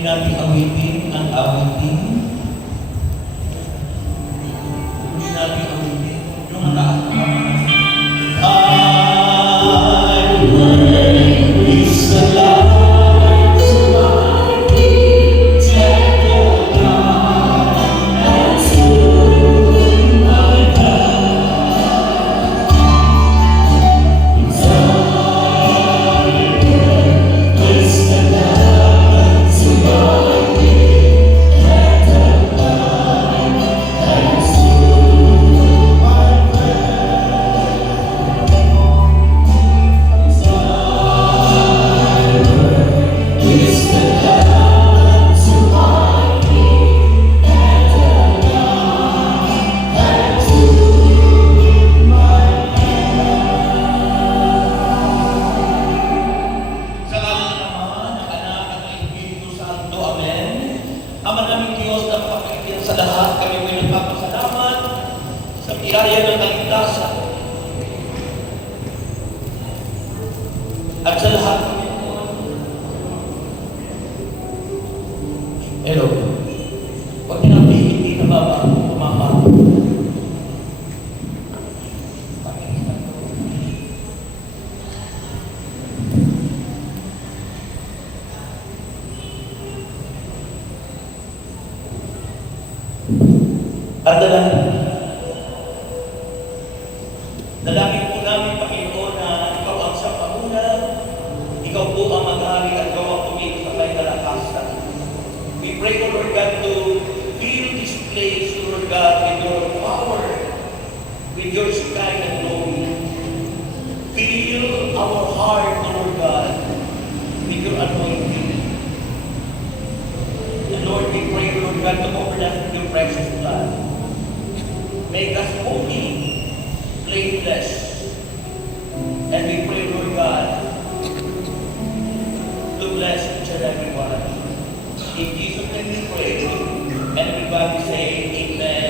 Pwede natin awitin ang awitin. Pwede natin awitin yung mataas na kamay. I praise the Lord to my King, tender God, and to my God. I praise the Lord to my King, tender God, and to my Sa ngalan ng Ama, ng Anak, at ng Espiritu Santo. Amen. Ama naming Diyos na mapagpakitin sa lahat, kami may nagpapasalamat sa biyaya ng kaligtasan. At sa lahat kami po. Hello. Huwag niyo natin hindi na bumaba. At dalangin po namin, Panginoon, na Ikaw ang siyang Ikaw po ang mag-hari at Ikaw ang tumingin sa may kalakasan. We pray, O Lord God, to fill this place, Lord God, with your power, with your sky and glory. Fill our heart, Lord God, with your anointing. And Lord, we pray, Lord God, to cover us with your precious blood. Make us holy, blameless. And we pray, Lord God, to bless each and every one. In Jesus' name we pray. And everybody say, Amen.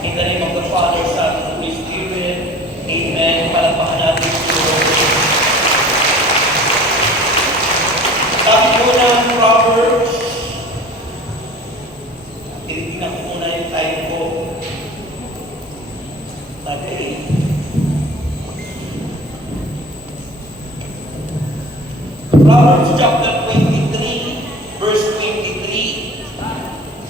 In the name of the Father, Son, and Holy Spirit. Amen. Palakpakan natin si Lord. Sabi ko ng Proverbs, tinitingnan ko muna yung time ko. Okay. Proverbs chapter 23, verse 23.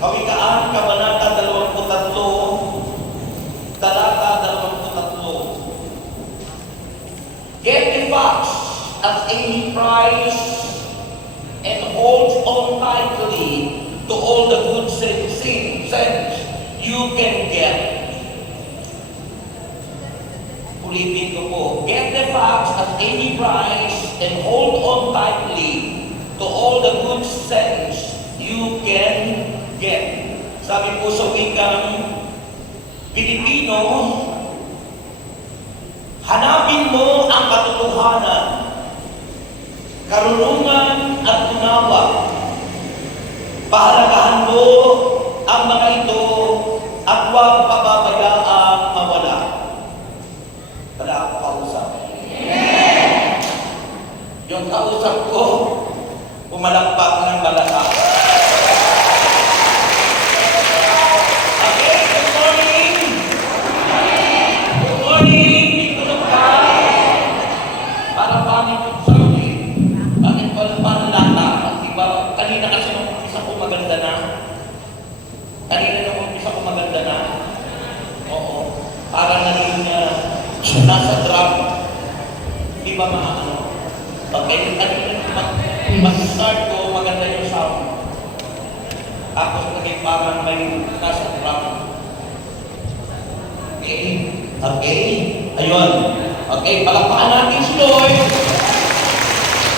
Kawikaan, Kabanata 23, Talata 23. Get the fox at any price and hold on tightly to all the good sense you can get. Ulitin ko po. Get the facts at any price and hold on tightly to all the good sense you can get. Sabi po sa wikang Pilipino, hanapin mo ang katotohanan, karunungan at unawa. Pahalagahan mo ang mga ito at huwag pababayaang mawala. Wala ako kausap. Yung kausap ko, pumalakpak ng malakas. Okay, good morning! Good morning! Dito ka! Para panig yung sabi. Bakit parang lata? Diba? Kanina kasi nung umpisa ko maganda na. Oo. Para naging nasa drum. Di ba maano? Okay, mag-start ko, maganda yung sound. Tapos naging parang may nasa drum. Okay? Okay? Ayun. Okay, palakpakan natin si Lord.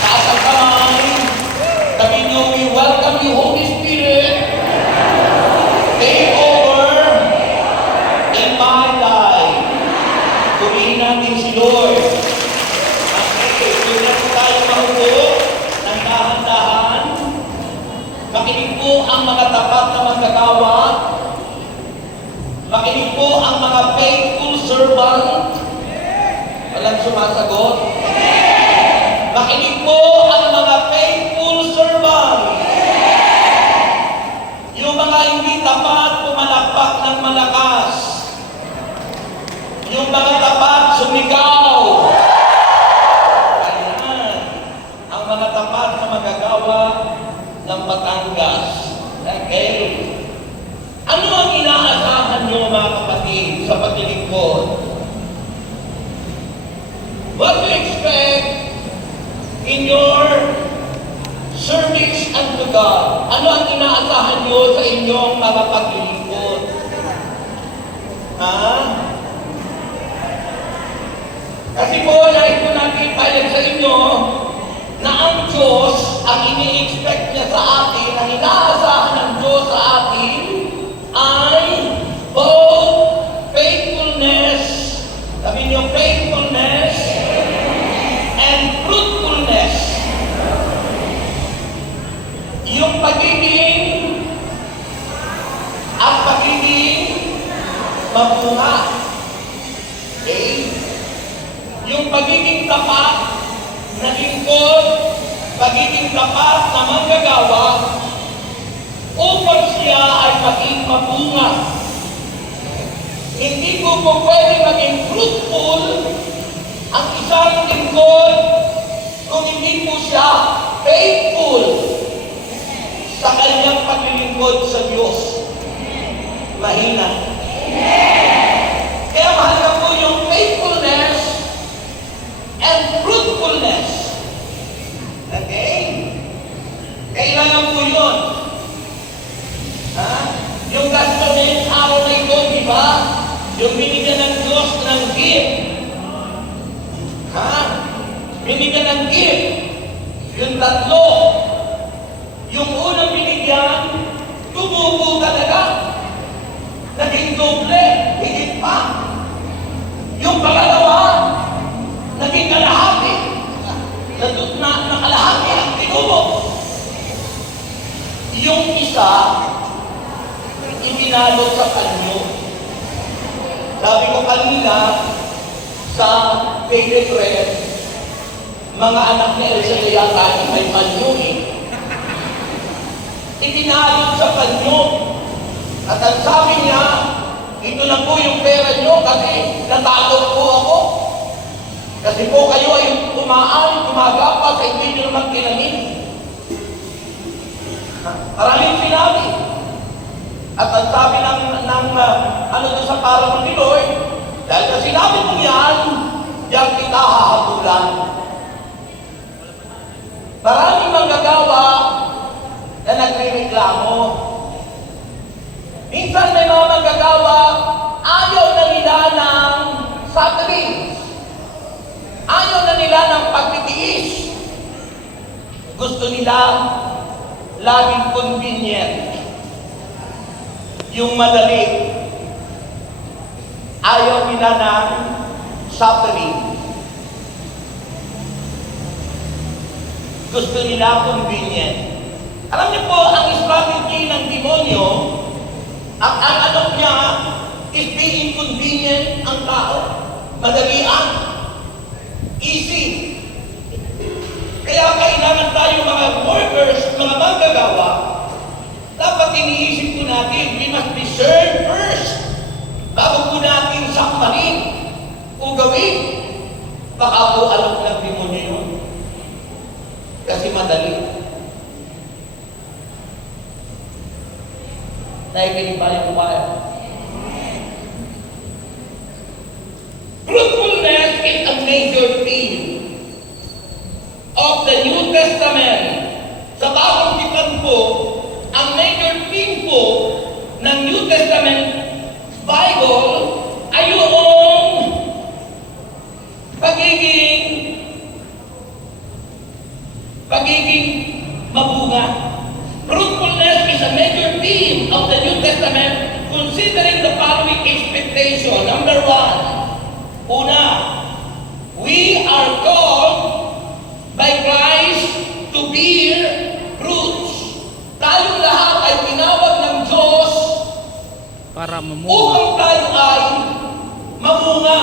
Taas ang kamay. Sabi nyo, we welcome you, Holy Spirit. Take over in my life. Purihin natin si Lord. Okay, pwede po tayo mahupo ng dahan-dahan. Makinig po ang mga tapat na manggagawa. Makinig po ang mga faithful servant. Walang sumasagot. Makinig po ang mga faithful servant. mga tapat na magagawa ng Batangas. Okay? Ano ang inaasahan nyo mga kapatid sa paglilingkod? What do you expect in your service unto God? Ano ang inaasahan nyo sa inyong mga paglilingkod? Ha? Kasi po, nais ko natin payag sa inyo na ang Diyos, ang ini-expect niya sa atin, ang inaasahan ng Diyos sa atin, ay both faithfulness, sabi niyo faithfulness, and fruitfulness. Yung pagiging mabunga. Okay? Yung pagiging tapat na lingkod, pagiging tapat na manggagawa, upang siya ay maging mabunga. Hindi po pwede maging fruitful ang isang lingkod kung hindi po siya faithful sa kanyang paglilingkod sa Diyos. Mahina. Kaya mahalaga po yung faithfulness and fruitfulness. Okay? Kailangan po yun. Ha? Yung gastusin araw na ito, di ba? Yung binigyan ng Diyos ng gift. Ha? Binigyan ng gift. Yung tatlo. Yung unang binigyan, tumubo talaga. Naging doble, higit pa. Yung pangalawa, naging kalahati. Nakalahati ang tinubo. Yung isa, ibinalot sa kanyo. Sabi ko kanina, sa Payday Prayer, mga anak ni Elsa yata may panyo eh. Ibinalot sa kanyo. At ang sabi niya, ito na po yung pera nyo kasi natakot po ako. Kasi po kayo ay gumagapa sa hindi nyo naman kinamin. Maraming sinabi. At ang sabi ng ano doon sa parang ni Lord, dahil sa sinabi mo yan, diyan kita hahabulan. Maraming manggagawa na nagre-reklamo. Minsan may mga manggagawa, ayaw na nila ng suffering. Ayaw na nila ng pagtitiis. Gusto nila laging convenient. Yung madali. Ayaw nila ng suffering. Gusto nila convenient. Alam niyo po, ang strategy ng demonyo, ang ano niya is being convenient ang tao. Madalian. Easy. Kaya kailangan tayo mga workers, mga manggagawa, dapat iniisip po natin, we must discern first bago po natin sakmanin o gawin. Baka po alam ng demonyo yun. Kasi madali. Naikinig ba yung kumain? Fruitfulness is a major theme of the New Testament. Sa Bagong Tipan po, ang major theme po ng New Testament Bible ay yung pagiging mabunga. Fruitfulness is a major theme of the New Testament, considering the following expectation. Number one, una, we are called by Christ to bear fruits. Tayong lahat ay tinawag ng Diyos para mamunga. upang tayo ay mamunga.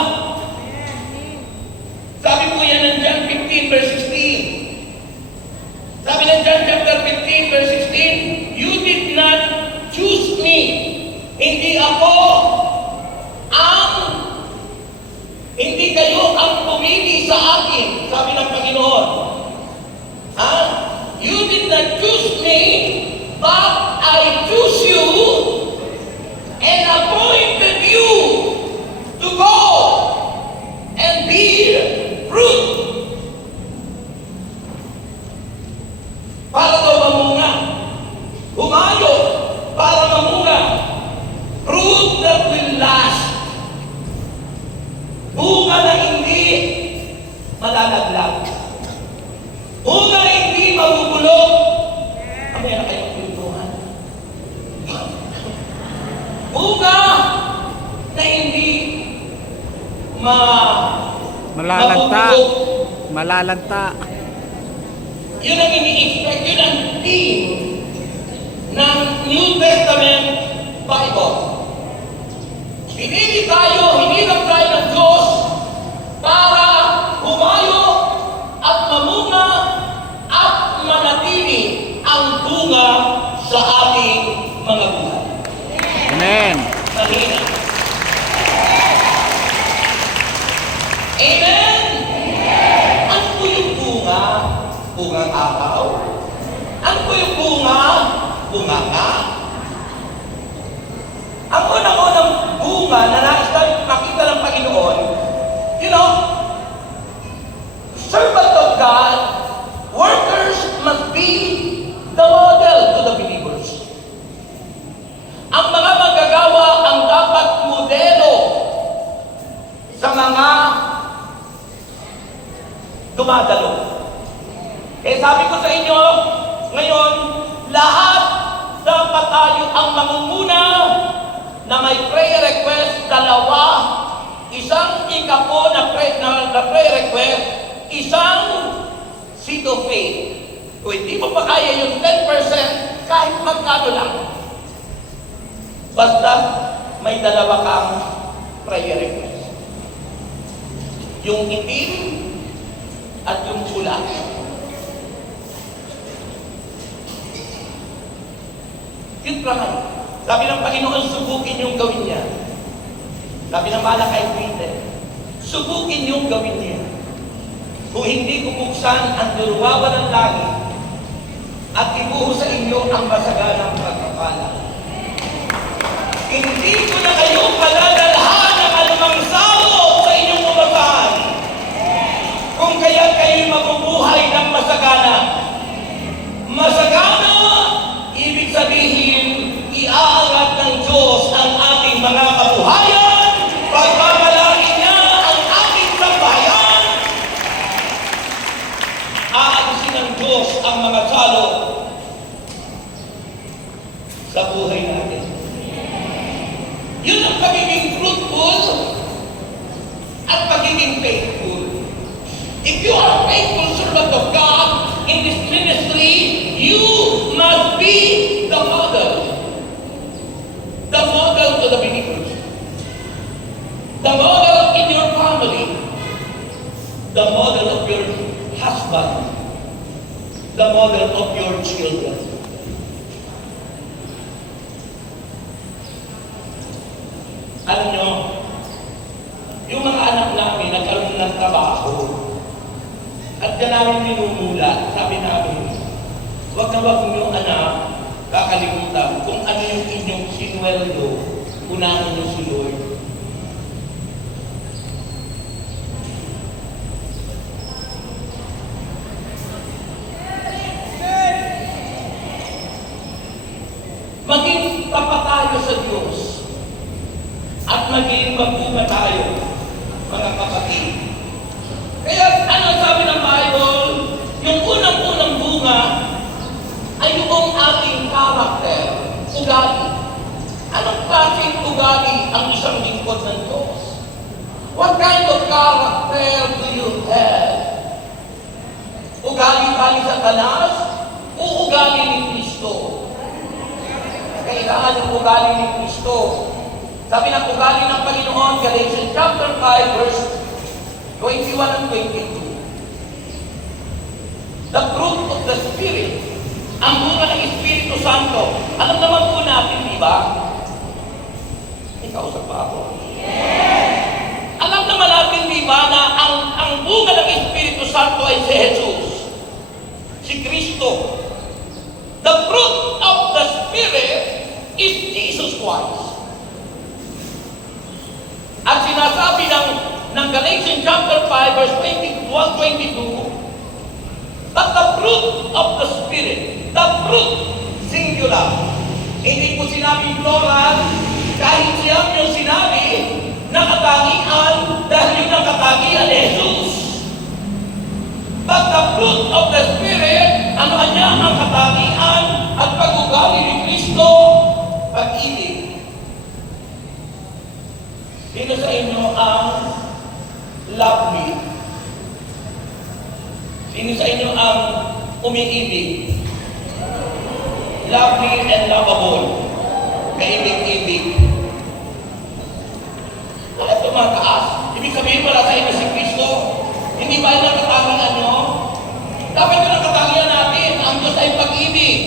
Sabi po yan ng John 15 verse 16. Sabi ng John chapter 15 verse 16, you did not choose me. Hindi kayo ang pumili sa akin. Sabi ng Panginoon. Malalanta. mapupulot. Malalanta. Yun ang ini-expect, yun ang theme ng New Testament Bible. Hinirap tayo ng Diyos para humayo at mamunga at manatili ang bunga sa ating mga buhay. Amen. Mahina. Amen? Ano po yung bunga? Bungang araw? Ano po yung bunga? Bunganga? Ang unang-unang bunga na nais namin makita ng Panginoon, servant of God, workers must be the model to the believers. Ang mga manggagawa ang dapat modelo sa mga dumadalo. Kaya sabi ko sa inyo, ngayon, lahat dapat tayo ang mangunguna na may prayer request, dalawa, isang ikapo na prayer request, isang seed of faith. Kung hindi mo pa kaya yung 10%, kahit magkano lang. Basta may dalawa kang prayer request. Yung itim at yung pula. Yun naman. Sabi ng Panginoon, subukin yung gawin niya. Sabi ng Malakay 3:10, subukin yung gawin niya. Kung hindi bubuksan ang durwawa ng langit at ibuhos sa inyo ang masaganang pagpapala. Hindi ko na kayo paladalhan ng anumang sahod sa inyong umasahan. Kung kaya kayo mabubuhay ng masagana. Masagana, ibig sabihin, iaangat ng Diyos ang ating mga kabuhayan, pagmamalaki niya ang ating sambahayan, aalisin ng Diyos ang mga salo sa buhay natin. Yun ang pagiging fruitful at pagiging faithful. If you are a faithful servant of God in this ministry, you must be the model. The model to the believers. The model in your family. The model of your husband. The model of your children. Alam nyo, yung mga anak namin nagkaroon ng trabaho at ka namin minumula, sabi namin, wag na wag nyo anak kakalimutan kung ano yung inyong sinweldo, unahin nyo si Lord. Maging tapat tayo sa Diyos at maging magbunga tayo, mga kapatid. Kaya ano sabi ng Bible, yung unang-unang bunga ay yung ating karakter, ugali. Anong klaseng ugali ang isang lingkod ng Diyos? What kind of character do you have? Ugali ba ni Satanas o ugali ni Kristo? Kailangan yung ugali ni Kristo. Sabi ng ugali ng Panginoon, Galatians chapter 5, verse 21 and 22. The fruit of the Spirit, ang bunga ng Espiritu Santo. Alam naman po natin, di ba? Ikaw sa pa ako. Yes! Alam naman natin, di ba, na ang bunga ng Espiritu Santo ay si Jesus. Si Kristo. The fruit of the Spirit is Jesus Christ. At sinasabi ng Galatians chapter 5, verse 22, that the fruit of the Spirit, the fruit, singular, hindi po sinabi plural, kahit siyang yung sinabi na katangian, dahil yun ang katangian ni Jesus. But the fruit of the Spirit, ano niya ang katangian at pag-ugali ni Kristo, pag-ibig. Sino sa inyo ang love me. Sino sa inyo ang umiibig? Lovely and lovable. Kaibig-ibig. Bakit tumataas? Ibig sabihin wala sa inyo si Kristo? Hindi ba yun ang katangian nyo? Dapat yun ang katangian natin. Ang Diyos ay pag-ibig.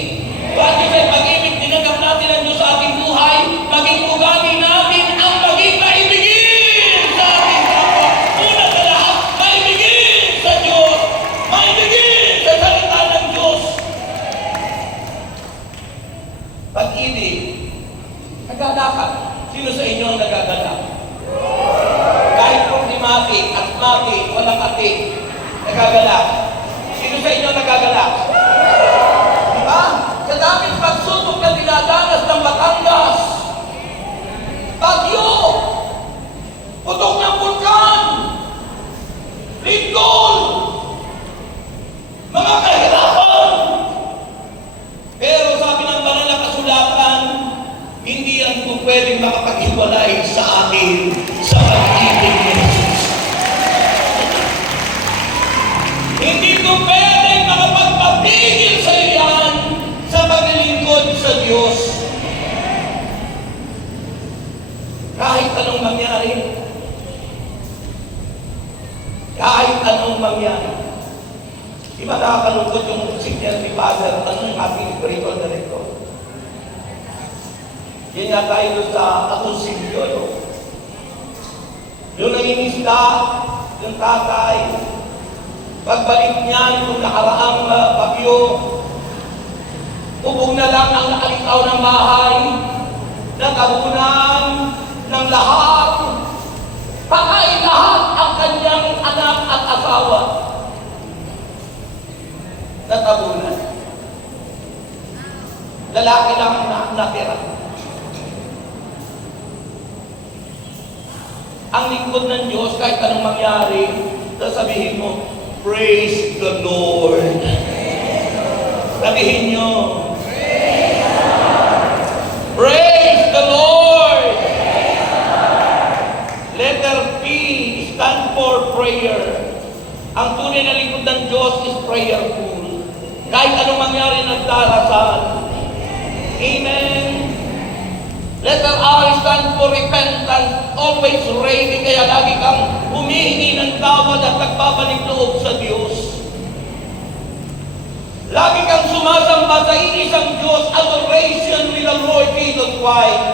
Bakit Diyos ay pag-ibig? Tinanggap natin ang Diyos sa ating buhay. Maging ugali natin ang maging maibigin sa ating kapwa. Una sa lahat, maibigin sa Diyos. Maibigin sa salita ng Diyos. Pag-ibig, nagdadakal. Sino sa inyo ang nagagalak? Kahit problematic, asthmatic, walang atik, nagagalak. Sino sa inyo nagagalak? Diba? Sa daming pagsubok na dinadanas ng Batangas, bagyo, putok ng vulkan, lindol, mga kahirapan. Pero sabi ng banal na kasulatan, hindi yan po pwedeng makapaghiwalay sa atin sa pag-ibig ni Jesus. Hindi ko pwedeng makapagpapigil sa iyan sa paglilingkod sa Diyos. Kahit anong mangyari. Kahit anong mangyari. Di ba nakakalungkot yung signal ni Father, ano yung ating spiritual director? Yan nga tayo sa Agoncillo, no? Yung nangingisda, yung tatay, pagbalik niya yung nakaraang bagyo, ubog na lang ang nakalitaw ng bahay, natabunan ng lahat, patay lahat ang kanyang anak at asawa. Natabunan. Lalaki lang na natira. Ang lingkod ng Diyos, kahit anong mangyari, sasabihin mo, praise the Lord. Sabihin nyo, praise the Lord. Letter P, stand for prayer. Ang tunay na lingkod ng Diyos is prayerful. Kahit anong mangyari, nagdarasal. Amen. Letter R stand for repentance, always ready, kaya lagi kang humihingi ng tawad at nagbabalik loob sa Diyos. Lagi kang sumasamba sa iisang Diyos, adoration with the Lord Jesus Christ,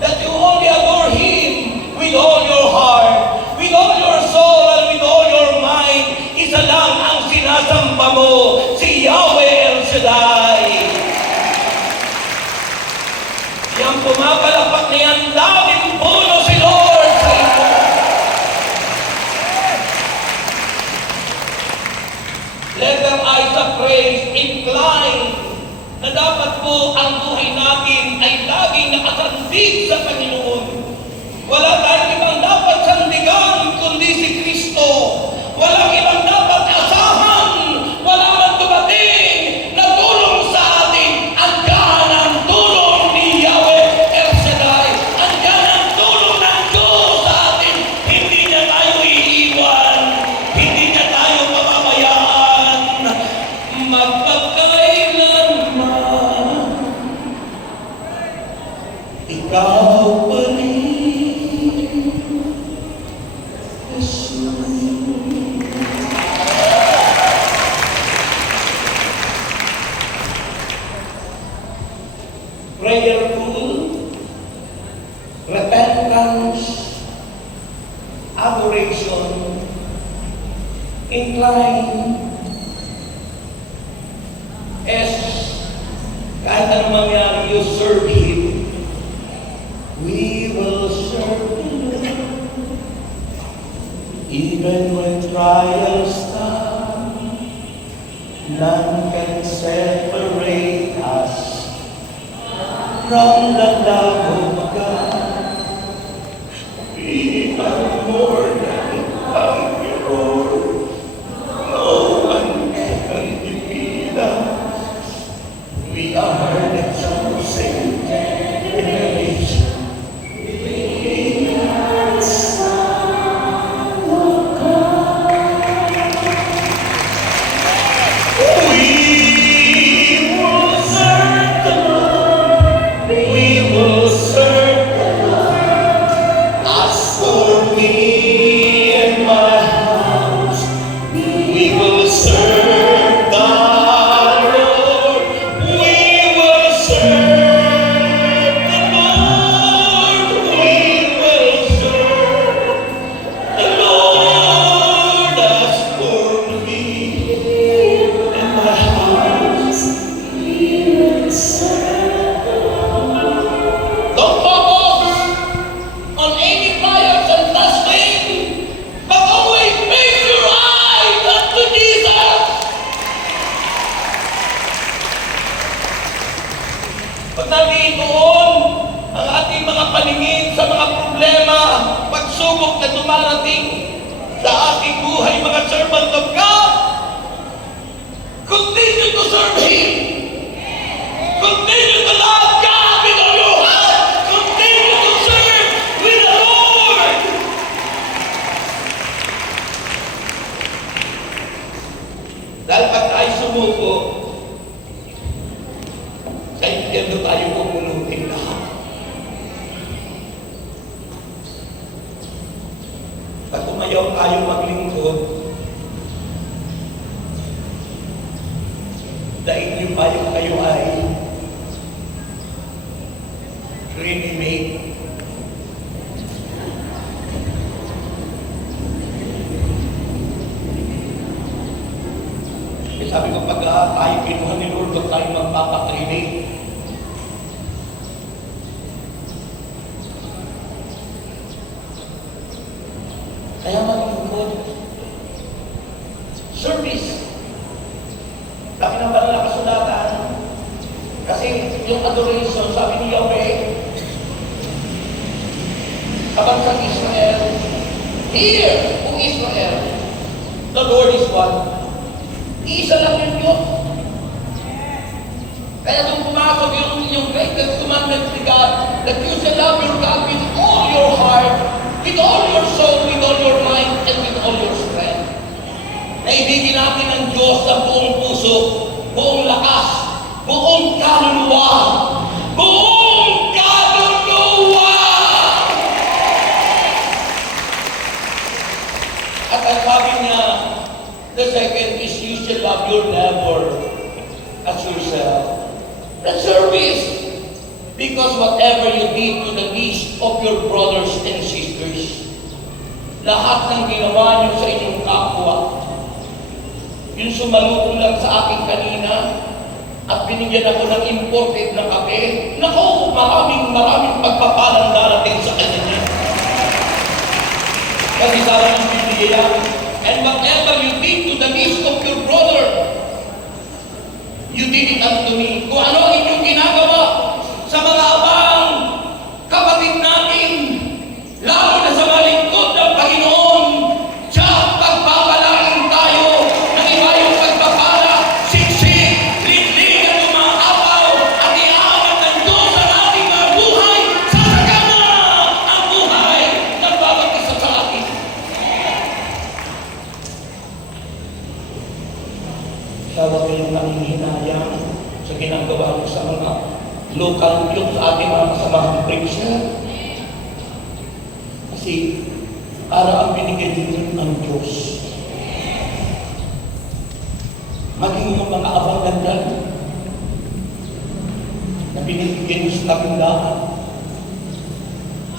that you only adore Him with all your heart, with all your soul, and with all your mind. Isa lang ang sinasamba mo, si Yahweh El Shaddai. Yang pumapalapak niyan, daming puno si Lord sa ito. Letter I sa praise, incline, na dapat po ang buhay natin ay laging nakasandig sa Panginoon. Wala tayong ibang dapat sandigan kundi si Kristo. Walang ibang dapat asahan. Wala man dumating na tulong sa atin. Andyan ang tulong ni Yahweh El Shaddai. Andyan ang tulong ng Diyos sa atin. Hindi niya tayo iiwan. Hindi niya tayo papabayaan. Magpagkailanman ikaw pa rin, Jesus. Prayerful, repentance, adoration, incline, S, kahit anong mangyari, you serve Him. We will serve Him. Even when trials come, none can separate us from the love of God. We are more than conquerors. No one can defeat us. We are the chosen generation. We are the son of God. Pag naritoon ang ating mga paningin sa mga problema, pagsubok na dumarating sa ating buhay, mga servant of God, continue to serve Him. Continue to love God with all your heart. Continue to serve with the Lord. Dahil pag tayo sumuko, sa impyerno tayo pumulutin lahat. Pag tumayaw tayo maglingkod, dahil yung payo kayo ay ready-made. Sabi ko, pag tayo kinuha ni Lord, huwag tayo magpapakribate. Kaya maglingkod. Service. Sabi ng banal na kasulatan, kasi yung adoration, sabi ni Yahweh, kabansang Israel, "Hear, O Israel, the Lord is one." Isa lang yung Diyos. Kaya nung pumasok yung greatest commandment ni God, that you shall love your God with all your heart, with all your soul, with all your mind, and with all your strength. Naibigin natin ang Diyos sa buong puso, buong lakas, buong kaluluwa, buong kaluluwa! At ang sabi niya, the second is you shall love your neighbor as yourself. The service. Because whatever you did to the least of your brothers and sisters, lahat ng ginawa niyo sa inyong kapwa, yung sumalubong lang sa akin kanina, at binigyan ako ng imported na kape, naku, maraming pagpapalang darating sa kanya. Kasi sabi ng Biblia, and whatever you did to the least of your brother, you did it unto me. Kung ano ang inyong ginagawa sa mga abang kapatid natin, lalo na sa malingkod ng Panginoon, siya pagpapalain tayo ng iba yung pagpapala, siksik, liglig at umaapaw at iaangat ng Diyos sa ating mga buhay, sasagana ang buhay ng bawat isa sa atin. Tawag kayong nangihinayang sa ginagawa ko sa mga local yung sa ating mga kasamahang preacher. Kasi para ang binigay din ng Diyos. Maging yung mga abang ganda na binibigyan nyo sa kabundahan.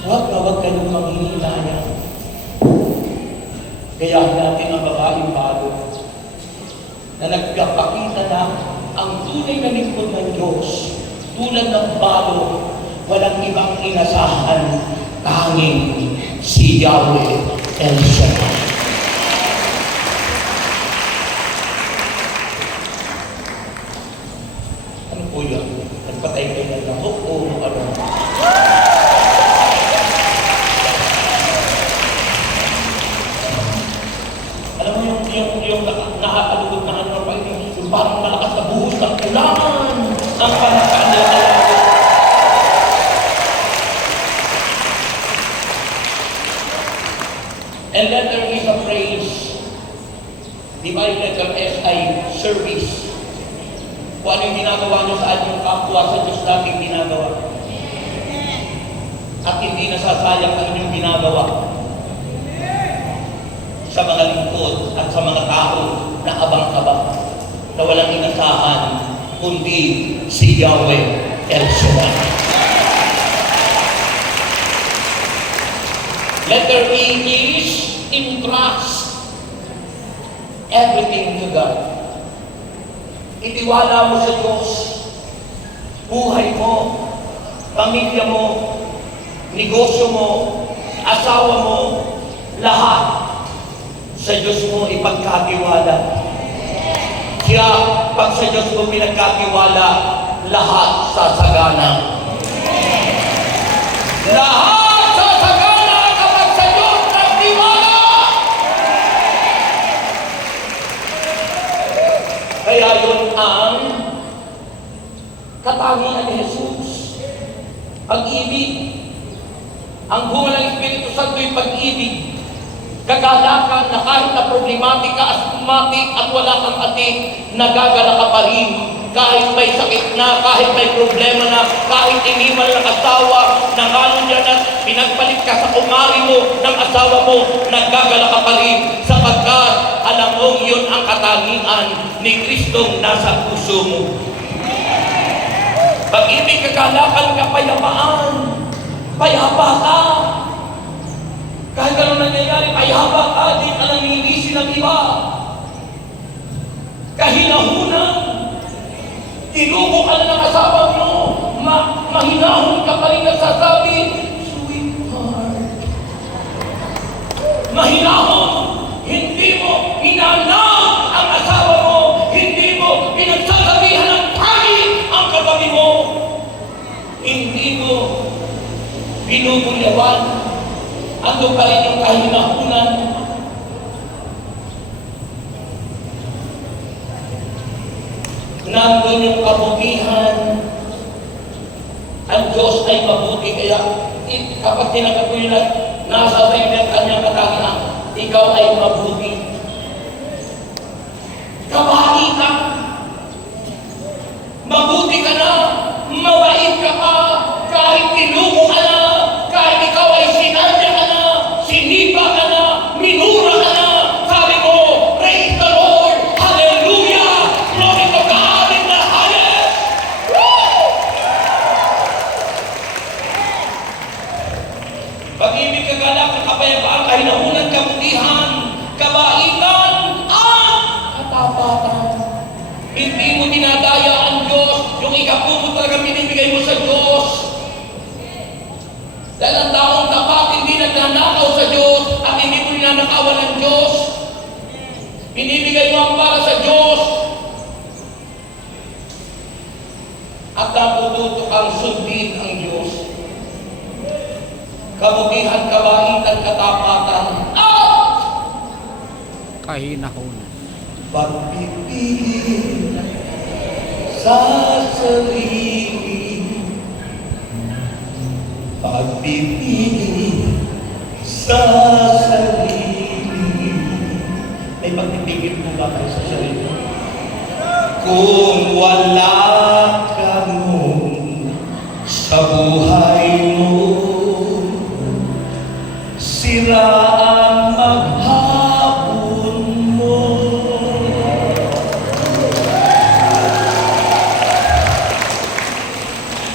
Huwag kayong manghihinayang. Gayahin natin ang babaeng bago na nagpapakita na ang tunay na lingkod ng Diyos, tulad ng balo, walang ibang inasahan, tanging si Yahweh El Shaddai. Ano po yun? Nagpatay kayo ng lahok o ano? Alam mo yung nakakalugod na ano pa yung parang malakas na buhos ng ulangan ang panakaan nila talaga. And letter is a praise. Divine letter S ay service. Kung ano yung ginagawa nyo sa ating kapwa sa Diyos nating ginagawa. At hindi nasasayang ang inyong ginagawa sa mga lingkod at sa mga tao na abang-abang na walang inasahan kundi si Yahweh El Shaddai. Letter E is entrust everything to God. Itiwala mo sa Diyos buhay mo, pamilya mo, negosyo mo, asawa mo, lahat sa Diyos mo ipagkatiwala. Kaya pag sa Diyos mo pinagkatiwala, lahat sasagana. Lahat sasagana kapag sa Diyos nagtiwala. Kaya yun ang katangian ni Jesus. Pag-ibig. Ang bunga ng Espiritu Santo ay pag-ibig. Kagalakan na kahit na problematika, asthmatic at wala kang atik, nagagala ka pa rin. Kahit may sakit na, kahit may problema na, kahit iniwan ng asawa, nanganon niya na pinagpalit ka sa kumari mo ng asawa mo, nagagala ka pa rin. Sapagkat alam mo yun ang katangian ni Kristong nasa puso mo. Pag-ibig, kagalakan, kapayapaan, payapa ka. Kahit anong nangyayari, payapa ka, di ka nanginisi ng iba. Kahinahunan, inuko ka na ng asawa mo, mahinahon ka pa rin nagsasabi, sweetheart. Mahinahon, hindi mo inanap ang asawa mo, hindi mo pinagsasabihan ng pangit ang katabi mo, hindi mo binubulyawan. Ando pa rin yung kahinahunan. Nandun yung kabutihan. Ang Diyos ay mabuti. Kaya kapag tinagat ko yun, nasa sa'yo ng kanyang katangian, ikaw ay mabuti. Kabait ka. Mabuti ka na. Mabait ka pa. Kahit tinuko ka na. Kahit ikaw ay sinadya ka na. Sinipa ka na. Minura ka na. Sabi ko, praise the Lord. Hallelujah. Glory to God in the highest. Woo! Pag-ibig, kagalakan, kapayapaan, kahinahunan, kabutihan, kabaitan, at katapatan. Hindi mo dinadaya ang Diyos. Yung ikapu mo talaga binibigay mo sa Diyos. Dahil ang taong tapat hindi nagnanakaw sa Diyos at hindi mo ninanakawan ng Diyos. Binibigay mo ang para sa Diyos. At natututo kang sundin ang Diyos. Kabutihan, kabaitan, katapatan, at Kahinahunan. pagpipigil sa sarili. Pagpipigil sa sarili. May pagpipigil mo ba kayo sa sarili? Kung wala ka nun sa buhay mo, sira ang maghapon mo.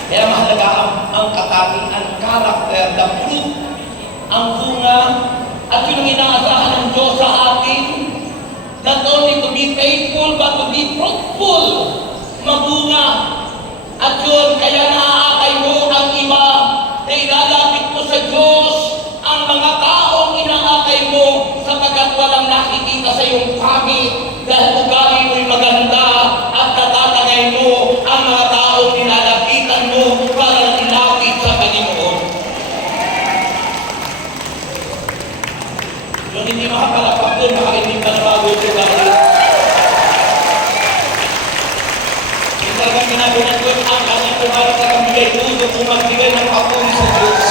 Kaya mahalaga ang katangian, character, the fruit, ang bunga, at yun ang inaasahan ng Diyos sa atin, not only to be faithful, but to be fruitful, mabunga. At yun, kaya naaakay mo ang iba, na ilalapit mo sa Diyos, ang mga taong inaakay mo, sapagkat walang nakikita sa iyong pangit, dahil ugali mo'y maganda, at natatangay mo ang mga taong nilalapitan mo para ilapit sa Panginoon. Yung hindi makapalapak doon, makarinig ka na bago ito dahil. Yung talagang ginagawa ko, ang kanyang kumara talagang bigay tudo kung magbigay ng papuri sa Diyos.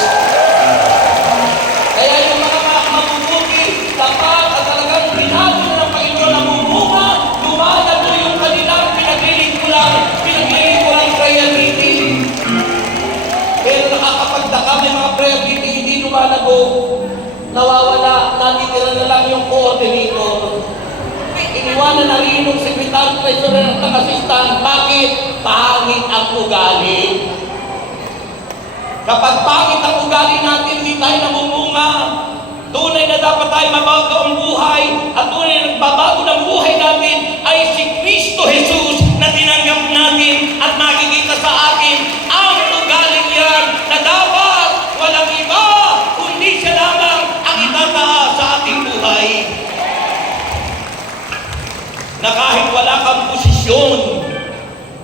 Kaya yung mga mabubuti, tapat at talagang binago ng Panginoon na bumunga, lumalago yung kanilang pinaglilingkuran prayer meeting. Pero nakakapagdaka, may mga prayer meeting hindi lumalago. Nawawala, natitira na lang yung coordinator. Iniwanan na rin yung secretary, treasurer at assistant. Bakit? Pangit ang ugali. Kapag pangit ang ugali natin, hindi tayo namumunga. Tunay na dapat tayo mabago ang buhay, at tunay na nagbabago ng buhay natin ay si Kristo Jesus na tinanggap natin at makikita sa atin ang ugaling yan na dapat walang iba kundi siya lamang ang itataas sa ating buhay. Na kahit wala kang posisyon,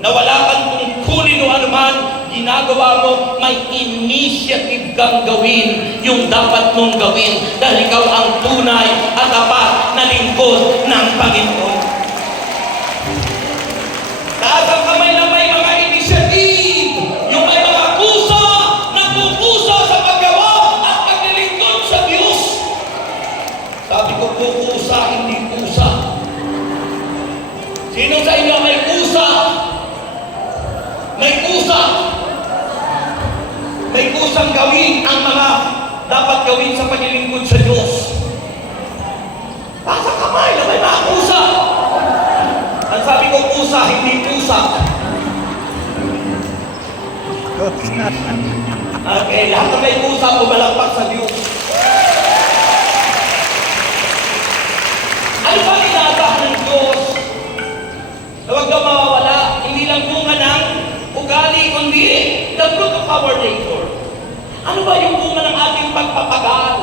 na wala kang tungkulin sino anuman ginagawa mo, may initiative kang gawin yung dapat mong gawin dahil ikaw ang tunay at tapat na lingkod ng Panginoon. Taas ang kamay na may mga initiative, yung may mga kusa, nagpupusa sa paggawa at paglilingkod sa Diyos. Sabi ko, pupusa, hindi pusa. Sino sa inyo may kusa? May kusa. May kusang gawin ang mga dapat gawin sa paglilingkod sa Diyos. Taas ang kamay na may mga kusa. Ang sabi ko, kusa, hindi pusa. Okay, lahat na may kusa, pumalakpak sa Diyos. Ano ba ginagawa ng Diyos? Na huwag ka mawawala, hindi lang bunga ng ugali, kundi the fruit of our labor. Ano ba yung bunga ng ating pagpapagal?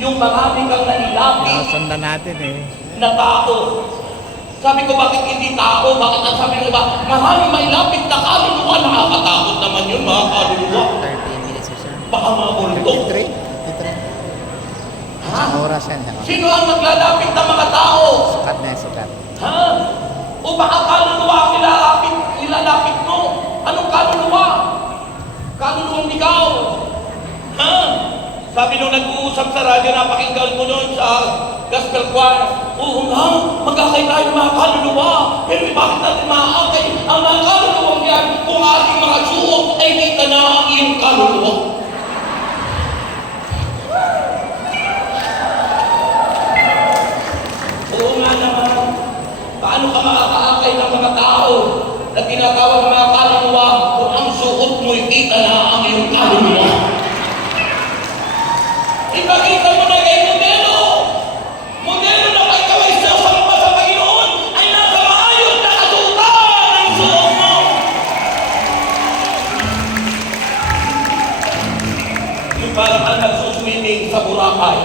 Yung marami kang nailapit Sundan natin eh. na tao. Sabi ko, bakit hindi tao? Bakit ang sabi ng iba, maraming mailapit na kaluluwa. Nakakatakot naman yun, mga kaluluwa. 30 minutes siya. Baka mga multo. 53? Ha? Oras yan. Sino ang naglalapit ng mga tao? Sukat na yan, sukat. Ha? O baka kaluluwa nilalapit mo? Anong kaluluwa? Kaluluwang ikaw. Ha? Sabi nung nag-uusap sa radyo, napakinggan ko noon sa gospel choir, oo nga, magkakay tayo ng mga kaluluwa. Pero bakit natin maaakay ang mga kaluluwang yan kung ating mga suot ay kita na ang iyong kaluluwa? Oo nga naman. Paano ka makakaakay ng mga tao na tinatawag mga kaluluwa kung ang suot mo'y kita na ang iyong kaluluwa? Ipakita mo na kay modelo. Modelo na kay kaway sa samba sa Panginoon ay nasa maayos na kasutan ng suot mo. Yung parang ang nagsuswimming sa Boracay,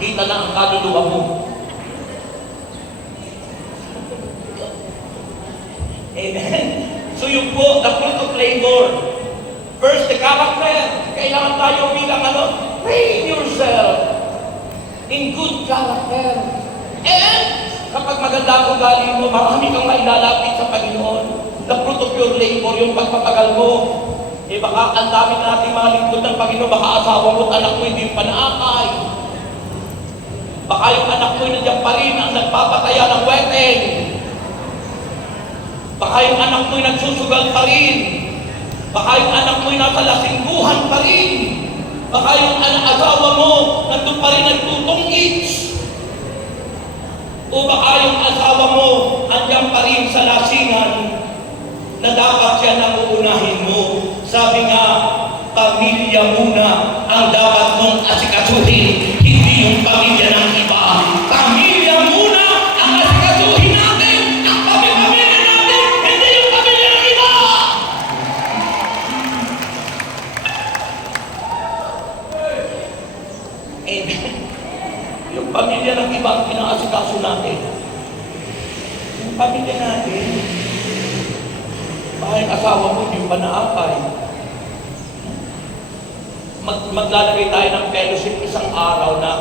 kita na ang kaluluwa mo. Amen. So yung po, the fruit of labor. First, the character. Kailangan tayo bilang train yourself in good character. And kapag maganda ang ugali mo, marami kang mailalapit sa Panginoon. The fruit of your labor, yung pagpapagal mo. Baka ang dami natin mga lingkod ng Panginoon, baka asawa mo at anak mo hindi pa naakay. Baka yung anak mo nandiyan pa rin ang nagpapataya ng wedding. Baka yung anak mo'y nagsusugal pa rin. Baka yung anak mo'y nasa lasingguhan pa rin. Baka yung asawa mo nandun pa rin nagtutungits. O baka yung asawa mo andyan pa rin sa lasingan na dapat siya nang uunahin mo. Sabi nga, pamilya muna ang dapat mong asikasuhin, hindi yung pamilya ng iba. Pamilya muna ang asikasuhin natin. Ang pamilya natin, hindi yung pamilya ng iba. Amen. Yung pamilya ng iba ang pinaasikaso natin. Yung pamilya natin, baka yung asawa mo hindi pa naakay. Maglalagay tayo ng fellowship isang araw na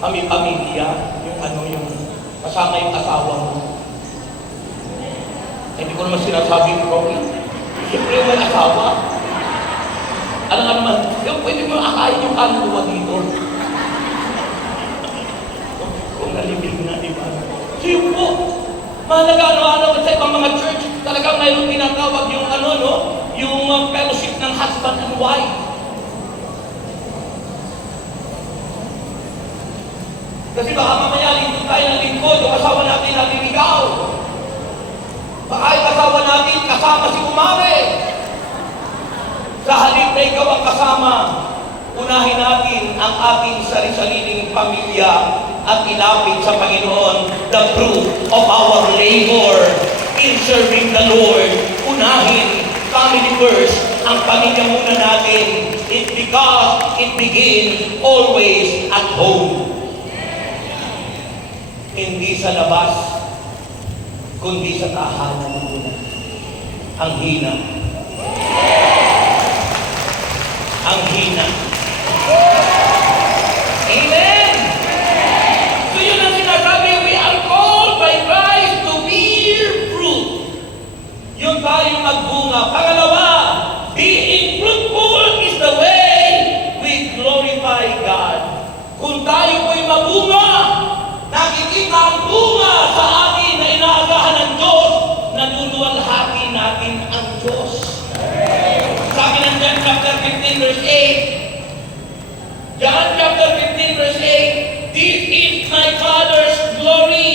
kami pamilya, yung kasama yung asawa mo. Hindi ko naman sinasabing wrong. Siyempre yung may asawa. Ano nga naman, yung pwede mo akayin yung kaluluwa dito. Kung nalimig na, di ba? So yun po, mahalaga ano sa ibang mga church, talagang mayroong tinatawag yung yung fellowship ng husband and wife. Kasi baka mamaya lingkod tayo ng lingkod, yung asawa natin naliligaw. Baka yung asawa natin kasama si kumare. Sa halip na ikaw ang kasama, unahin natin ang ating sarili-sariling pamilya at ilapit sa Panginoon the fruit of our labor in serving the Lord. Unahin, family first, ang pamilya muna natin. It's because it begins always at home. Hindi sa labas, kundi sa tahanan muna. Ang hina. Ang hina. Amen! So yun ang sinasabi, we are called by Christ to bear fruit. Yun tayong magbunga. Pangalawa, being fruitful is the way we glorify God. Kung tayo po'y mabunga, nakikita ang bunga sa atin na inaagahan ng Diyos, nanunwalhati natin ang Diyos. Sabi ng John chapter 15 verse 8, John chapter 15 verse 8, this is my Father's glory.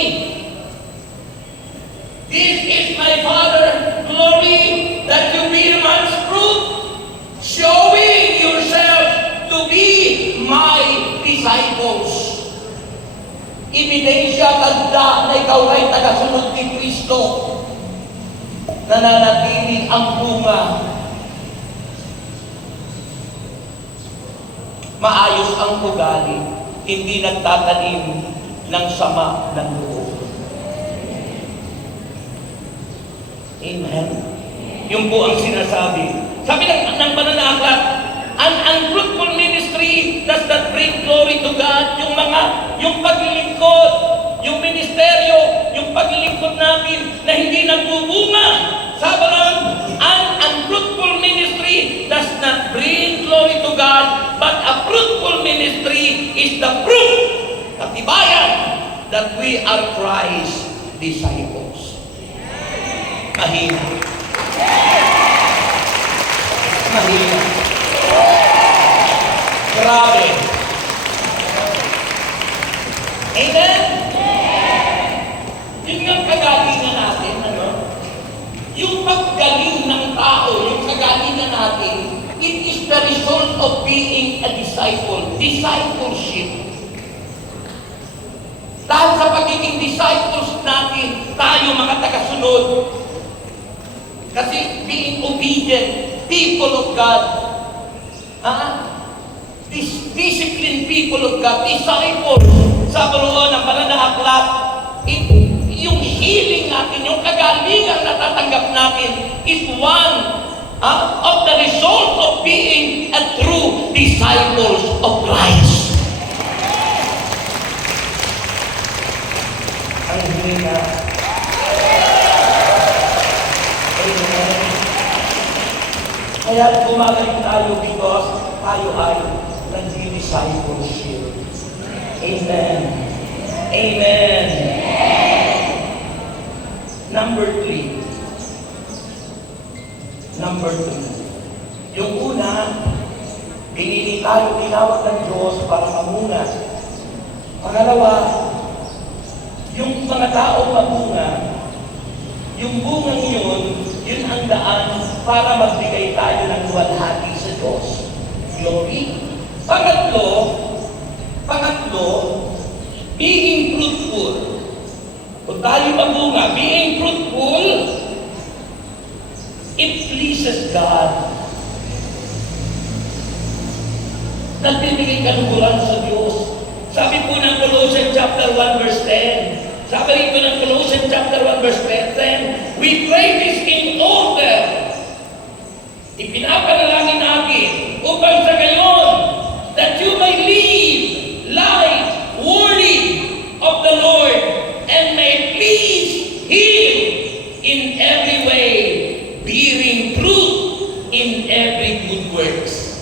This is my Father's glory, that you bear much fruit, showing yourself to be my disciples. Ebidensya tanda na ikaw ay tagasunod ni Kristo. Nananatili ang bunga. Maayos ang ugali, hindi nagtatanim ng sama ng loob. Amen. Yung po ang sinasabi. Sabi ng mananaklat, an unfruitful ministry does not bring glory to God. Yung paglilingkod, yung ministeryo, yung paglilingkod natin na hindi nagbubunga. Sabi lang, an unfruitful ministry does not bring glory to God, but a fruitful ministry is the proof, katibayan, that we are Christ's disciples. Mahina. Mahina. Grabe. Amen? Yun nga kagalingan natin, ano? Yung paggaling ng tao, yung kagalingan natin, it is the result of being a disciple. Discipleship. Dahil sa pagiging disciples natin, tayo mga tagasunod. Kasi being obedient, people of God, disciplined people of God, disciples, sa roon ng pananaaklat, yung healing natin, yung kagalingan na tatanggap natin is one of the result of being a true disciples of Christ. Ang hina. Amen. Kaya gumagaling tayo because tayo ay nag-discipleship. Amen. Amen. Number 3. Yung una, pinili tayo, tinawag ng Diyos para mamunga. Pangalawa, yung mga taong mamunga, yung bungang yun ang daan para magbigay tayo ng luwalhati sa Diyos. Glory. Pangatlo, being fruitful. Kung tayo magbunga, being fruitful, it pleases God. Nagbibigay kaluguran sa Diyos. Sabi po ng Colossians chapter 1 verse 10. Sabi rito ng Colossians chapter 1 verse 10, we pray this in order. Ipinapanalangin natin upang sa gayon that you may live life worthy of the Lord and may please Him in every way, bearing fruit in every good works.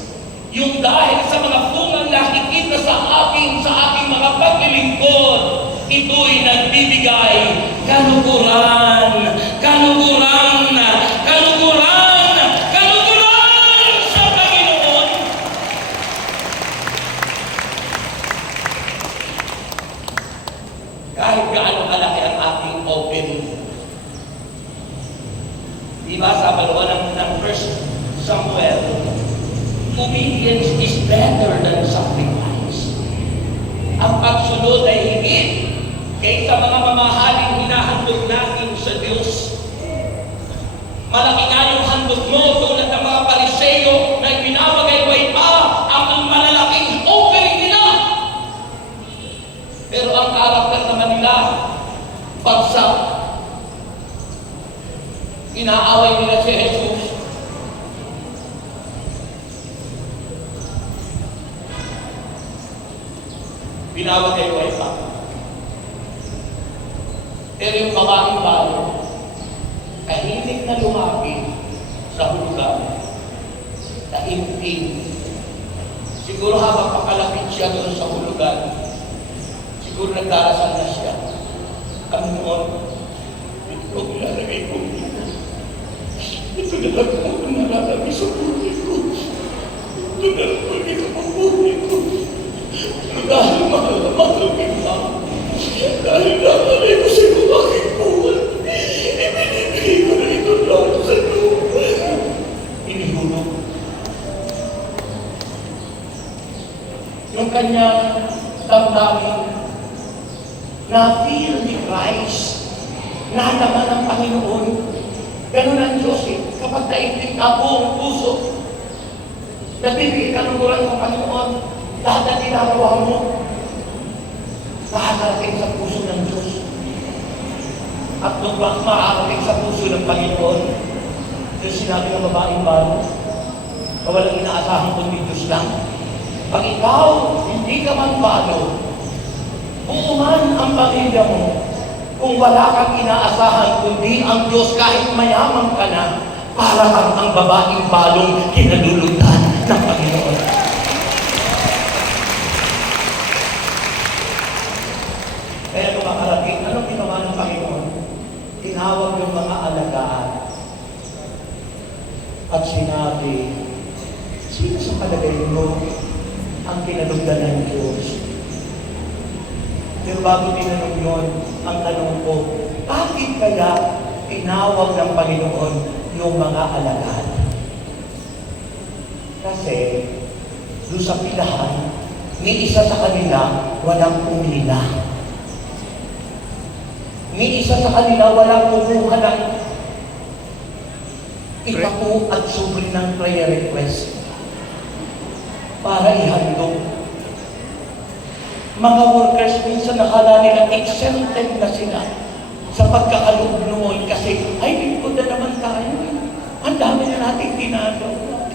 Yung dahil sa mga bungang nakikita sa aking mga paglilingkod, ito'y nagbibigay kaluguran sa Panginoon. Kahit gaano kalaki ang ating opening. Diba sa baloonan ng 1 Samuel, obedience is better than sacrifice. Ang pagsunod ay higit kaysa mga mamahaling hinahandog natin sa Diyos. Malaki nga yung handog mo tulad ng mga Pariseo na pinapagayway pa ang malalaking offering nila. Pero ang karakter naman nila, bagsak. Inaaway nila si Jesus. Binawag kay Wesa. Pero yung babaeng bayo, tahimik na lumapit sa hulugan. Tahimik. Siguro habang pakalapit siya doon sa hulugan, siguro nagdarasal na siya. Panginoon, ito ang ilalagay ko dito. Ito na lang po ang nalalagay sa buhay ko. Ito na lang po ang buhay ko. Dahil mahal na mahal kita. Dahil nakalay ko sa iyo aking buhay. Ibinibigay ko na ito lang sa iyo. Inihulog. Yung kanyang damdamin na feel ni Christ, na naman ng Panginoon. Ganun ang Diyos eh. Kapag naibig ka buong puso, nabibigay ka ng ng Panginoon, lahat na ginagawa mo, makakarating sa puso ng Diyos. At nung makakarating sa puso ng Panginoon, yung sinabi ng babaeng balo, na walang inaasahan kundi Diyos lang. Pag ikaw, hindi ka man balo, buuman ang pamilya mo, kung wala kang inaasahan kundi ang Diyos kahit mayaman ka na, para kang ang babaeng balong kinalulutan ng Panginoon. Kaya nung makarating, anong ginawa ng Panginoon? Tinawag yung mga alagaan at sinabi, sino sa palagay mo ang kinalugdan ng Diyos? Pero bago tinanong yun, ang tanong ko, bakit kaya tinawag ng Panginoon yung mga alagaan? Kasi, doon sa pilahan, ni isa sa kanila, walang umila. Ni isa sa kanila, walang kumuha ng itapo at subli ng prayer request para ihandog. Mga workers, minsan nakala nila exempted na sila sa pagkakaloob noon kasi, ay, lingkod na naman tayo. Ang dami na natin ginagawa.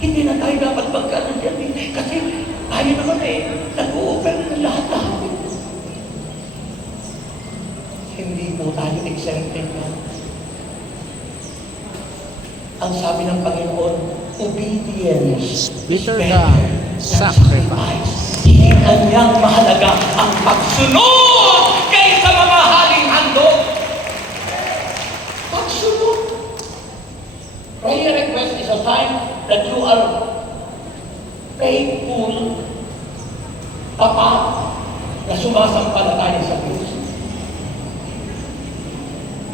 Hindi na tayo dapat magkaroon dyan kasi tayo naman nag-o-offer ng lahat-lahat. Hindi po tayo exempted na. Ang sabi ng Panginoon, obedience is better than sacrifice. Hindi kanyang mahalaga ang pagsunod kaysa mamahaling handog. Pagsunod. Prayer request is a time that you are faithful, tapat, na sumasampalataya sa Diyos.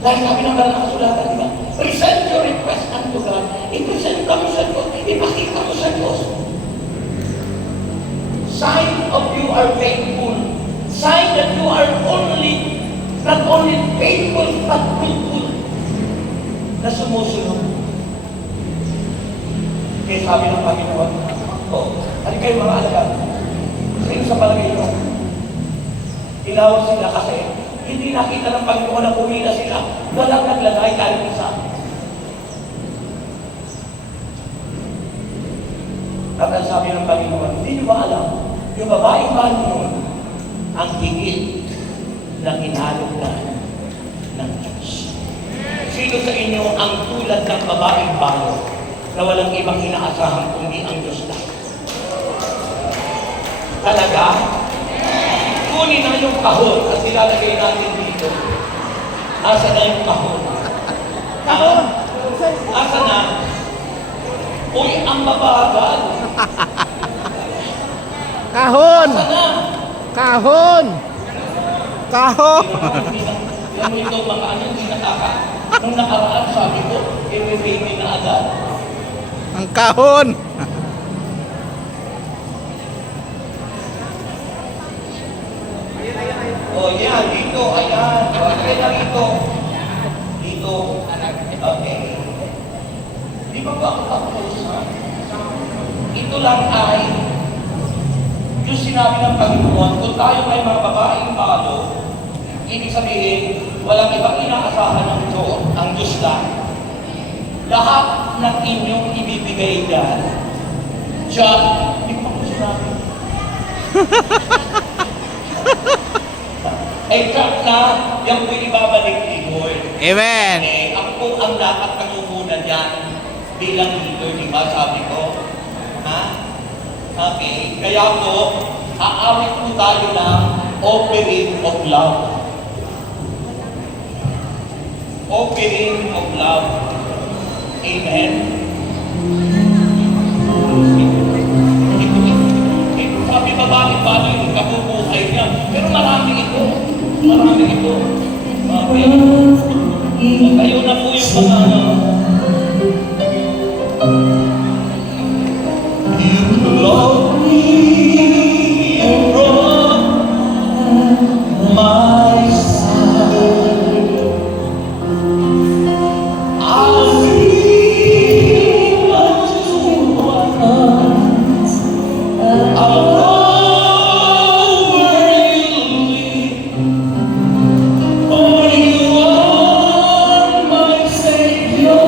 Dahil sabi ng banal na kasulatan, diba? Present your request unto God. I-present ka mo sa Diyos. Ipakita mo sa Diyos. Sign of you are faithful. Sign that you are not only faithful, but faithful. Na sumusunod. Kaya sabi ng Panginoon, ano kayo mga alagad? Sino sa palagay nyo? Tinawag sila kasi hindi nakita ng Panginoon na pumila sila. Walang naglagay kahit isa. At ang sabi ng Panginoon, hindi nyo ba alam, yung babaeng bahan noon, ang higit na inalugdan ng Diyos. Sino sa inyo ang tulad ng babaeng bahan na walang ibang inaasahan kundi ang Diyos lang? Talaga? Kunin na yung kahon at ilalagay natin dito. Asa na yung kahon? Kahon? Asa na? Uy, ang mabagal. Kahon! Asa na? Kahon! Kahon! Alam mo ito, mga ano, hindi nakaka. Nung nakaraan, sabi ko, i-baby na agad. Ang kahon! Oh, yeah, dito, ayan. Okay na dito. Dito. Okay. Di ba ako tapos, ha? Ito lang ay yung sinabi ng Panginoon, kung tayo ay mga babaeng balo, ibig sabihin, walang ibang inaasahan ng Diyos, ang Diyos lang. lahat ng inyong ibibigay dyan, siya, hindi pa ko sinabi. Ay, Chuck na, yung ibabalik ni Lord. Amen. Eh, ako po ang dapat pangungunan yan bilang leader, di ba? Sabi ko. Ha? Okay. Kaya po, aawit po tayo ng offering of love. Offering of love. Amen. Sabi ba bakit yung kabubuhay niya? Pero marami ito. Marami ito. Okay. Kayo na po yung mga ano. You love me from my side. I'll be unto one. I'll go where you lead. For you are my Savior.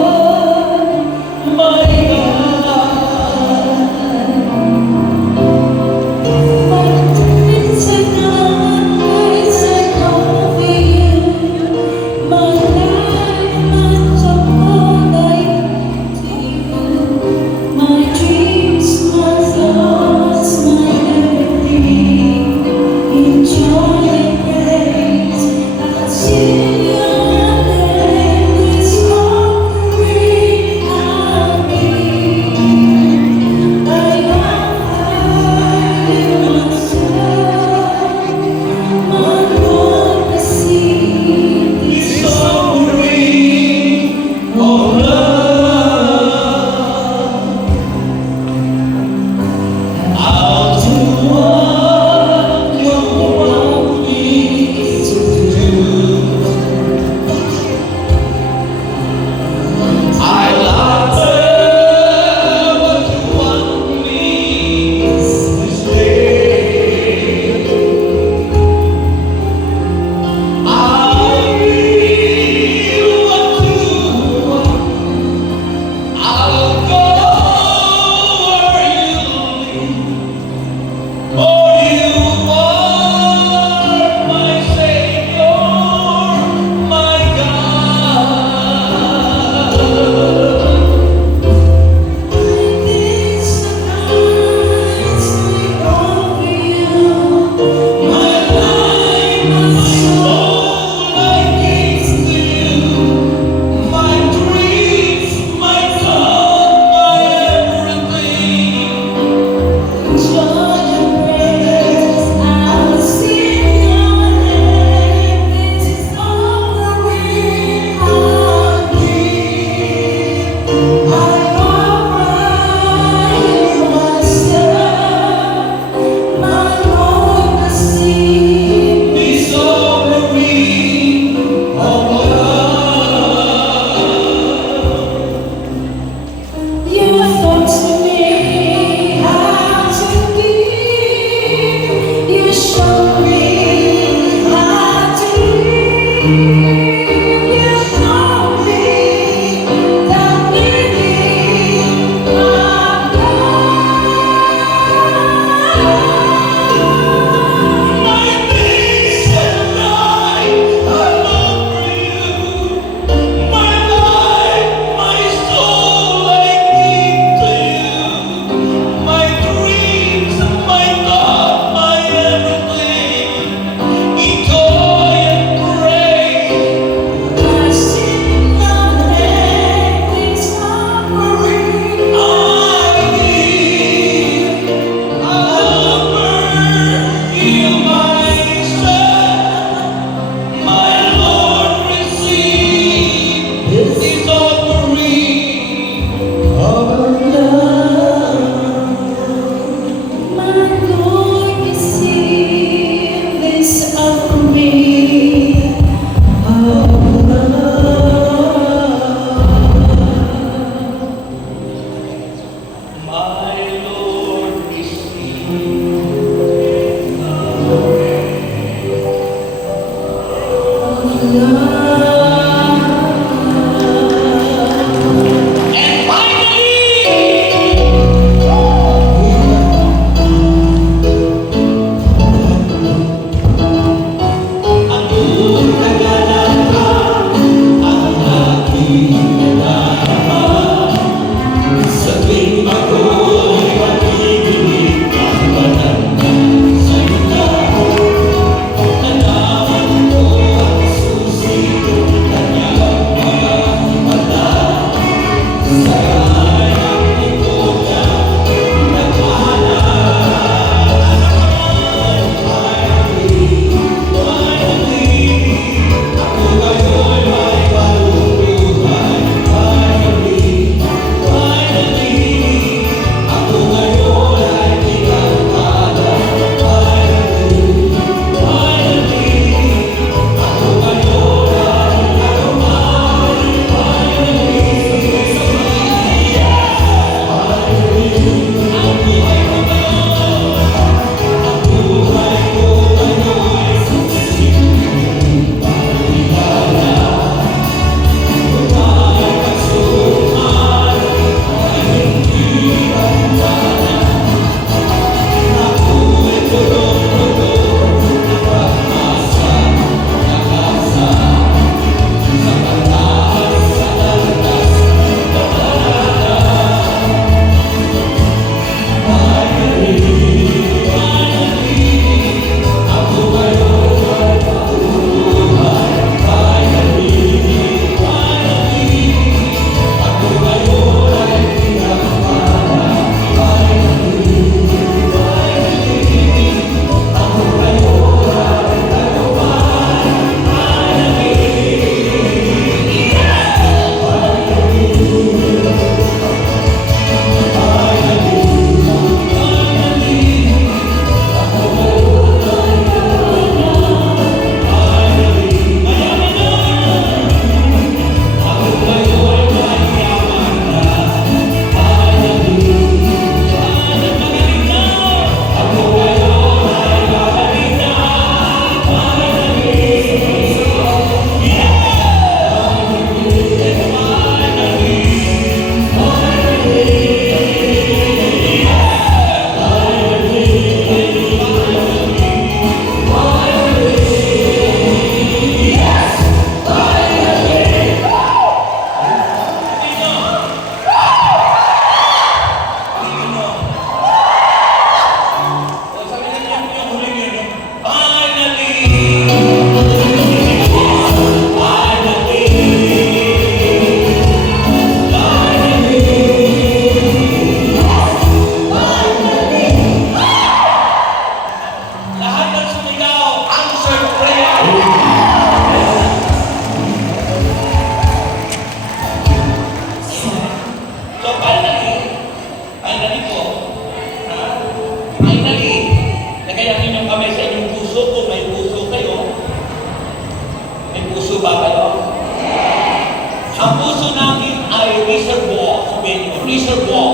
Ang puso natin ay reservoir. Sabihin niyo, reservoir.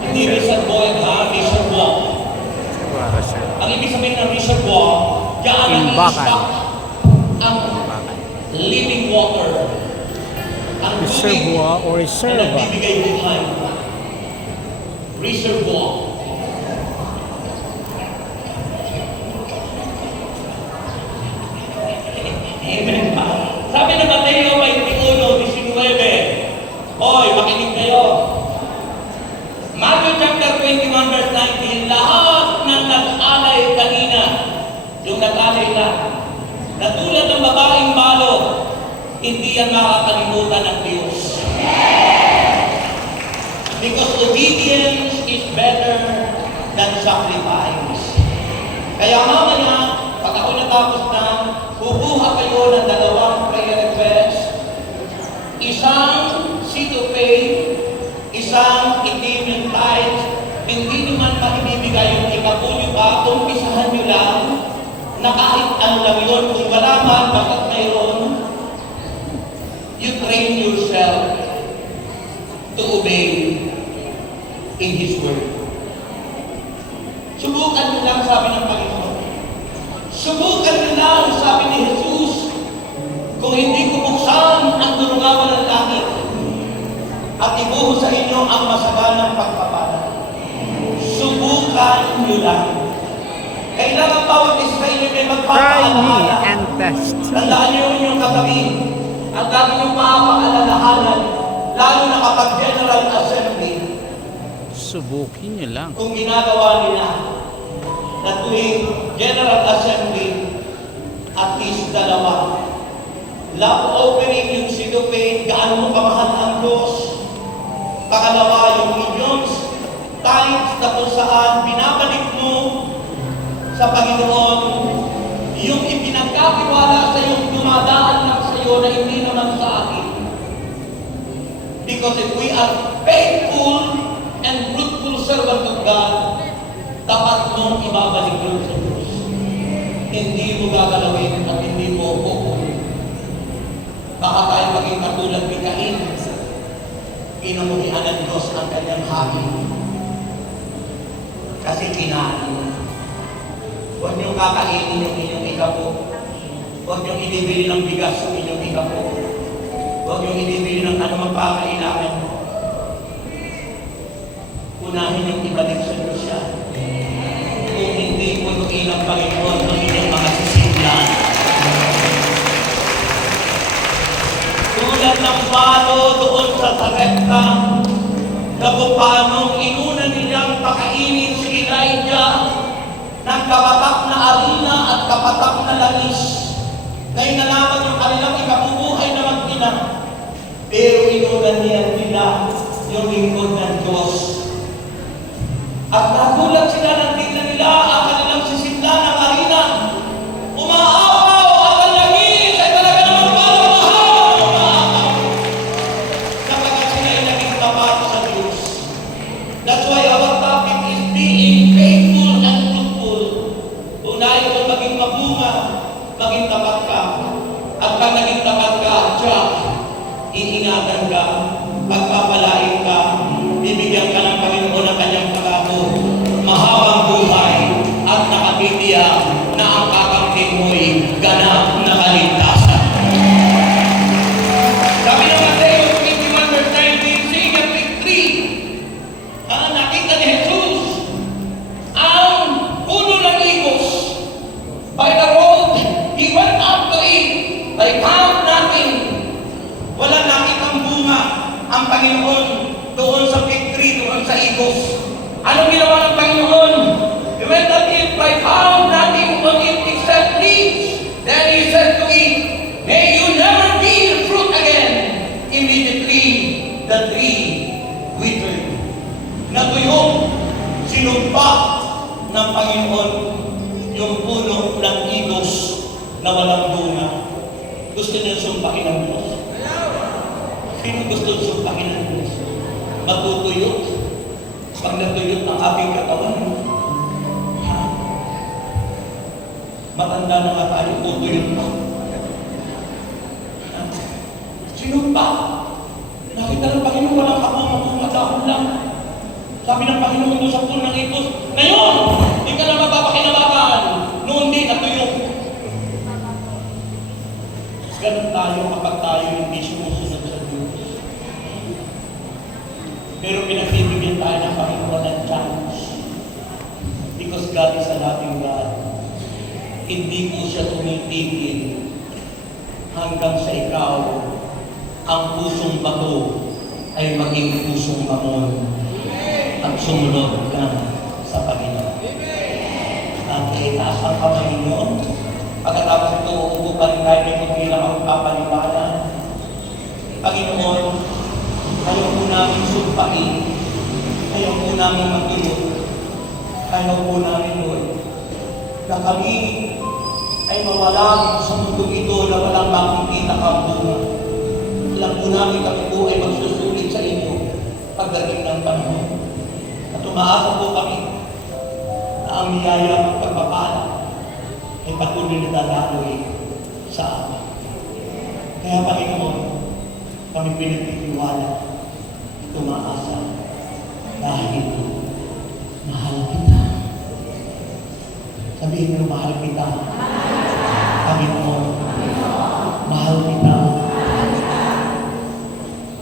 Hindi reservoir, ha? Reservoir. Ang ibig sabihin ng reservoir, diyan ang Timbakan. i-stock ang living water. Ang tubig Reservoir or na reserva. nagbibigay buhay. Reservoir. Amen pa. Sabi na Mateo 21:19. Hoy, makinig kayo. Matthew chapter 21 verse 19, lahat ng nag-alay kanina, yung nag-alay lang, na tulad ng babaeng balo, hindi yan makakalimutan ng Diyos. Because obedience is better than sacrifice. Kaya mamaya, pag ako natapos na, kukuha kayo ng dalawang prayer request, isang seed of faith, isang itim yung tithes, hindi naman maibibigay yung ikapulyo pa, umpisahan nyo lang, na kahit ano lang yun, kung wala man, bakit mayroon, you train yourself to obey in His Word. Subukan nyo lang, sabi ng Panginoon. Subukan nyo lang, sabi ni Jesus, kung hindi ko buksan ang durungawan ng langit, at ibuho sa inyo ang masaganang pagpapala. Subukan nyo lang. Kailangan bawat isa sa inyo may Try me magpapaalala. and test. Tandaan niyo yung inyong katabi. Ang lagi niyong maapaalalahanan, lalo na kapag General Assembly, Subukin nyo lang. kung ginagawa nila na tuwing General Assembly, at least dalawa. Love offering yung sinupe, gaano mo kamahal ang Diyos. Pangalawa, yung millions, tithes na kung saan binabalik mo sa Panginoon yung ipinagkatiwala sa iyong dumadaan lang sa iyo na hindi naman sa akin. Because if we are faithful and fruitful servant of God, dapat mong ibabalik yun sa Diyos. Hindi mo gagalawin at hindi mo kukunin. Baka tayo maging katulad ni Cain. Pinamurihan ng Diyos ang kanyang hangin. Kasi kinain na. Huwag niyong kakainin yung inyong ikapo. Huwag niyong inibili ng bigas yung inyong ikapo. Huwag niyong inibili ng anumang pakailangan. Unahin yung ibalik sa Diyos yan. Kung hindi punuin ng Panginoon ang inyong mga sisimlan. Tulad ng balo doon sa Sarepta, na kung paanong inuna nilang pakainin si Elijah ng kapatak na arena at kapatak na langis. Ngayon nalaman yung kanilang ikabubuhay na mag-ina. Pero inunan niya nila yung lingkod ng Diyos. At nagulat sila ng tingnan nila ang kanilang sisimla ng arena. Umaapaw ang langis ay talaga naman parang mahal. Umaapaw. Kapag sila ay naging tapat sa Diyos. That's why our topic is being faithful and fruitful. Unahin mo maging mabunga, maging tapat ka. At pag naging tapat ka, Jack, iingatan ka, pagpapalain ka, bibigyan ka ng Panginoon ng kanyang pangako, mahabang buhay, at nakatitiyak na ang kakamtin mo'y ganap na kaligtasan. Sabi ng Mateo 21 verse 19, seeing a fig tree, nakita ni Jesus ang puno ng higos by the road. He went up to it. They found nothing. Wala nakitang bunga ang Panginoon doon sa fig tree, doon sa higos. Anong ginawa ng Panginoon? He went at it, I found nothing on it except leaves. Then He said to it, may you never bear fruit again. Immediately, the tree withered. Natuyong, sinumpa ng Panginoon yung puno ng higos na walang bunga. Gusto niyo sumpakin ng Diyos? Sino gusto sumpakin ng Diyos? Matutuyot. Pag natuyot ang aking katawan, matanda na nga tayo, tutuyot pa. Sinumpa. Nakita ng Panginoon, walang kapamang dahon lang. Sabi ng Panginoon doon sa puno ng ipos, ngayon, hindi ka na mapapakinabangan. Noon din, natuyo. Ganun tayo kapag tayo hindi sumusunod sa Diyos. Pero pinagbibigyan tayo ng Panginoon ng chance. Because God is a loving God. Hindi po siya tumitigil hanggang sa ikaw ang pusong bato ay maging pusong mamon at sumunod ka sa Panginoon. Okay, taas ang kamay niyo. Pagkatapos ito, uupo pa rin tayo ng bilang ang papaliwanag. Panginoon, ayaw po namin sumpain, ayaw po namin matulog, ayaw po namin, Lord, na kami ay mawala sa mundo ito na walang makikita kang bunga. Alam po namin kami po ay magsusulit sa inyo pagdating ng panahon. At umaasa po kami na ang niyaya ng pagpapala ay patuloy na dadaloy sa amin. Kaya Panginoon, kami pinagtitiwala, tumaasa, dahil mahal kita. Sabihin mo, mahal kita. Panginoon, mahal kita.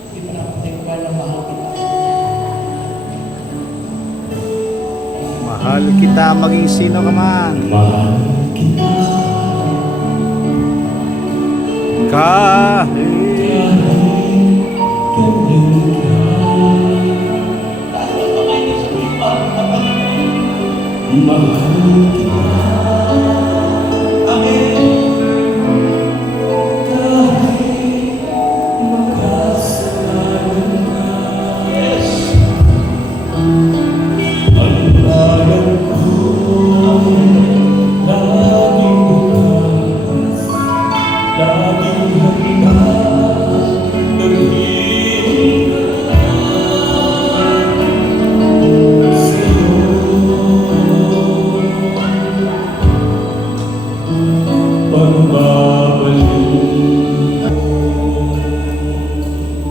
Hindi pa natin kaya na mahal kita. Mahal kita maging sino ka man. Mahal kita. Kahit mahal kita. Amen. Kahit makasalanan ka. Yes. Ang bayan ko laging bukas, laging hanggang naghihinga sa'yo.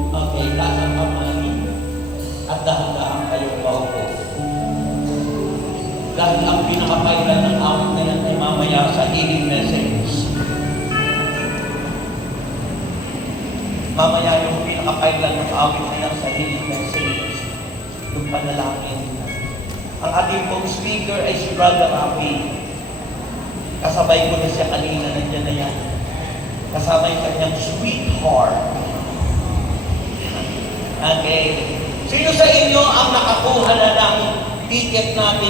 Okay, taas ang kamay at dahan-dahan kayong maupo. Dahil ang pinakapailan ng awit na yan ay mamaya sa healing message. Mamaya yung pinakapailan ng awit na yan sa healing message. Yung panalangin. Ang ating pong speaker ay si Brother Rafi. Kasabay ko na siya kanina, nandiyan na yan. Kasama yung kanyang sweetheart. Okay. Sino sa inyo ang nakakuha na ng ticket natin